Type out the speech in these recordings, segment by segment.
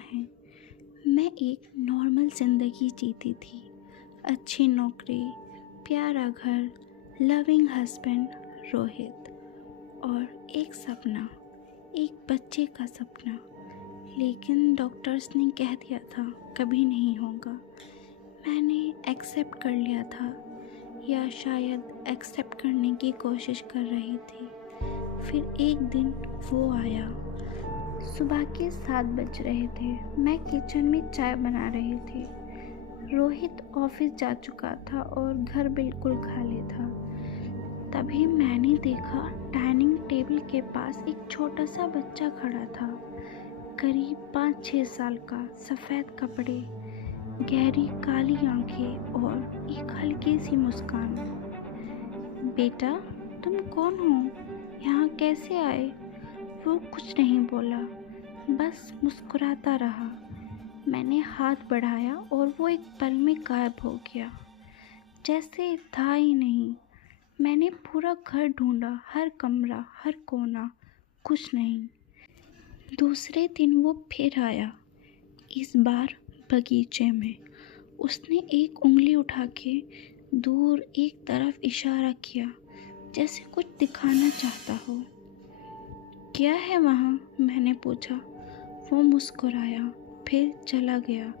है। मैं एक नॉर्मल ज़िंदगी जीती थी। अच्छी नौकरी, प्यारा घर, लविंग हस्बैंड रोहित और एक सपना, एक बच्चे का सपना। लेकिन डॉक्टर्स ने कह दिया था कभी नहीं होगा। मैंने एक्सेप्ट कर लिया था, या शायद एक्सेप्ट करने की कोशिश कर रही थी। फिर एक दिन वो आया। सुबह के 7 बज रहे थे। मैं किचन में चाय बना रही थी। रोहित ऑफिस जा चुका था और घर बिल्कुल खाली था। तभी मैंने देखा डाइनिंग टेबल के पास एक छोटा सा बच्चा खड़ा था, करीब 5-6 साल का। सफ़ेद कपड़े, गहरी काली आंखें और एक हल्की सी मुस्कान। बेटा, तुम कौन हो? यहाँ कैसे आए? वो कुछ नहीं बोला, बस मुस्कुराता रहा। मैंने हाथ बढ़ाया और वो एक पल में गायब हो गया, जैसे था ही नहीं। मैंने पूरा घर ढूंढा, हर कमरा, हर कोना, कुछ नहीं। दूसरे दिन वो फिर आया, इस बार बगीचे में। उसने एक उंगली उठा के दूर एक तरफ इशारा किया, जैसे कुछ दिखाना चाहता हो। क्या है वहाँ? मैंने पूछा। वो मुस्कुराया, फिर चला गया।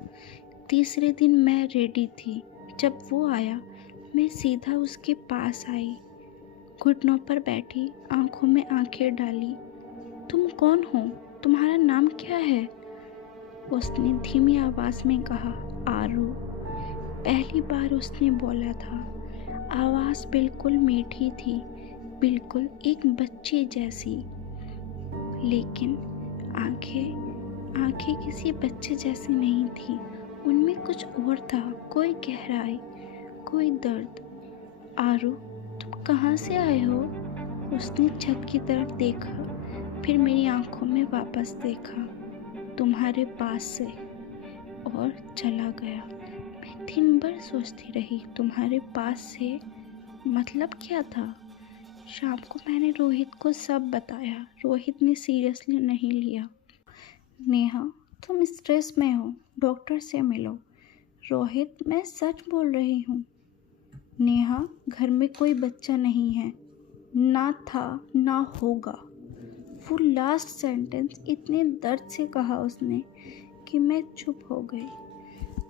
तीसरे दिन मैं रेडी थी। जब वो आया, मैं सीधा उसके पास आई, घुटनों पर बैठी, आंखों में आंखें डाली। तुम कौन हो? तुम्हारा नाम क्या है? उसने धीमी आवाज़ में कहा, आरू। पहली बार उसने बोला था। आवाज़ बिल्कुल मीठी थी, बिल्कुल एक बच्चे जैसी। लेकिन आंखें किसी बच्चे जैसी नहीं थी। उनमें कुछ और था, कोई गहराई, कोई दर्द। आरू, तुम कहाँ से आए हो? उसने छत की तरफ देखा, फिर मेरी आंखों में वापस देखा। तुम्हारे पास से, और चला गया। मैं दिन भर सोचती रही, तुम्हारे पास से मतलब क्या था? शाम को मैंने रोहित को सब बताया। रोहित ने सीरियसली नहीं लिया। नेहा, तुम स्ट्रेस में हो, डॉक्टर से मिलो। रोहित, मैं सच बोल रही हूँ। नेहा, घर में कोई बच्चा नहीं है, ना था ना होगा। वो लास्ट सेंटेंस इतने दर्द से कहा उसने कि मैं चुप हो गई।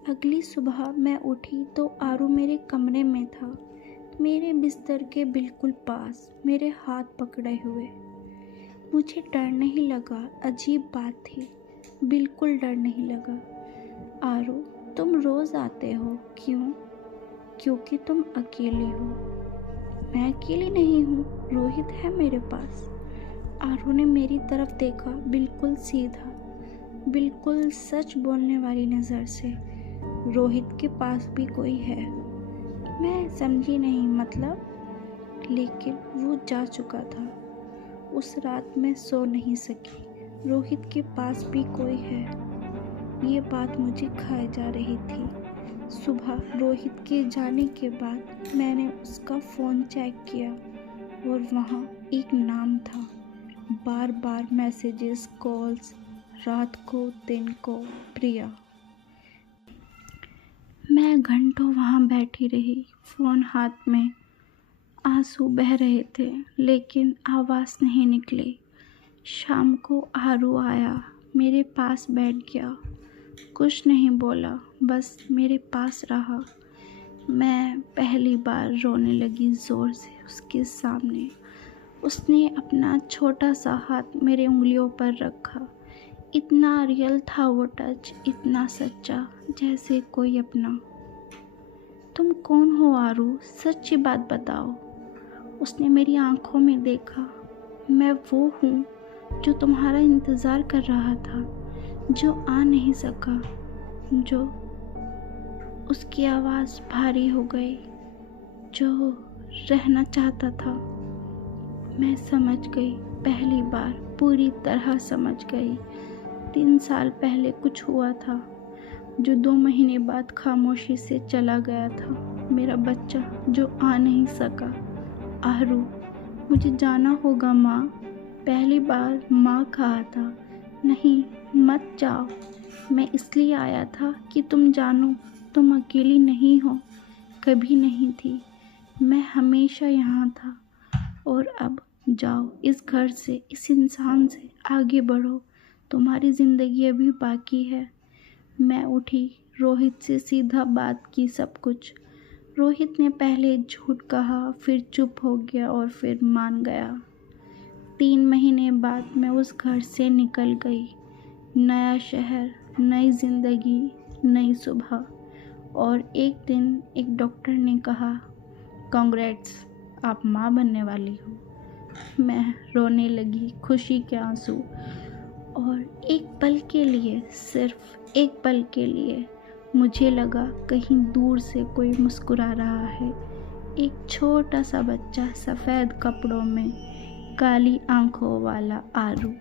अगली सुबह मैं उठी तो आरू मेरे कमरे में था, मेरे बिस्तर के बिल्कुल पास, मेरे हाथ पकड़े हुए। मुझे डर नहीं लगा। अजीब बात थी, बिल्कुल डर नहीं लगा। आरू, तुम रोज़ आते हो, क्यों? क्योंकि तुम अकेली हो। मैं अकेली नहीं हूँ, रोहित है मेरे पास। आरू ने मेरी तरफ देखा, बिल्कुल सीधा, बिल्कुल सच बोलने वाली नज़र से। रोहित के पास भी कोई है। मैं समझी नहीं, मतलब? लेकिन वो जा चुका था। उस रात मैं सो नहीं सकी। रोहित के पास भी कोई है, ये बात मुझे खाए जा रही थी। सुबह रोहित के जाने के बाद मैंने उसका फ़ोन चेक किया और वहाँ एक नाम था। बार बार मैसेजेस, कॉल्स, रात को, दिन को, प्रिया। मैं घंटों वहाँ बैठी रही, फ़ोन हाथ में। आंसू बह रहे थे, लेकिन आवाज़ नहीं निकली। शाम को आरू आया, मेरे पास बैठ गया। कुछ नहीं बोला, बस मेरे पास रहा। मैं पहली बार रोने लगी ज़ोर से उसके सामने। उसने अपना छोटा सा हाथ मेरे उंगलियों पर रखा। इतना रियल था वो टच, इतना सच्चा, जैसे कोई अपना। तुम कौन हो आरू? सच्ची बात बताओ। उसने मेरी आंखों में देखा। मैं वो हूँ जो तुम्हारा इंतज़ार कर रहा था, जो आ नहीं सका, जो। उसकी आवाज़ भारी हो गई, जो रहना चाहता था। मैं समझ गई, पहली बार पूरी तरह समझ गई। 3 साल पहले कुछ हुआ था, जो 2 महीने बाद खामोशी से चला गया था। मेरा बच्चा जो आ नहीं सका। आरू, मुझे जाना होगा माँ। पहली बार माँ कहा था, नहीं मत जाओ। मैं इसलिए आया था कि तुम जानो तुम अकेली नहीं हो, कभी नहीं थी। मैं हमेशा यहाँ था। और अब जाओ इस घर से, इस इंसान से आगे बढ़ो, तुम्हारी ज़िंदगी अभी बाकी है। मैं उठी, रोहित से सीधा बात की सब कुछ। रोहित ने पहले झूठ कहा, फिर चुप हो गया और फिर मान गया। 3 महीने बाद मैं उस घर से निकल गई। नया शहर, नई ज़िंदगी, नई सुबह। और एक दिन एक डॉक्टर ने कहा, कांग्रेट्स, आप माँ बनने वाली हो। मैं रोने लगी, खुशी के आंसू। और एक पल के लिए, सिर्फ एक पल के लिए मुझे लगा कहीं दूर से कोई मुस्कुरा रहा है। एक छोटा सा बच्चा, सफ़ेद कपड़ों में, काली आंखों वाला आरू।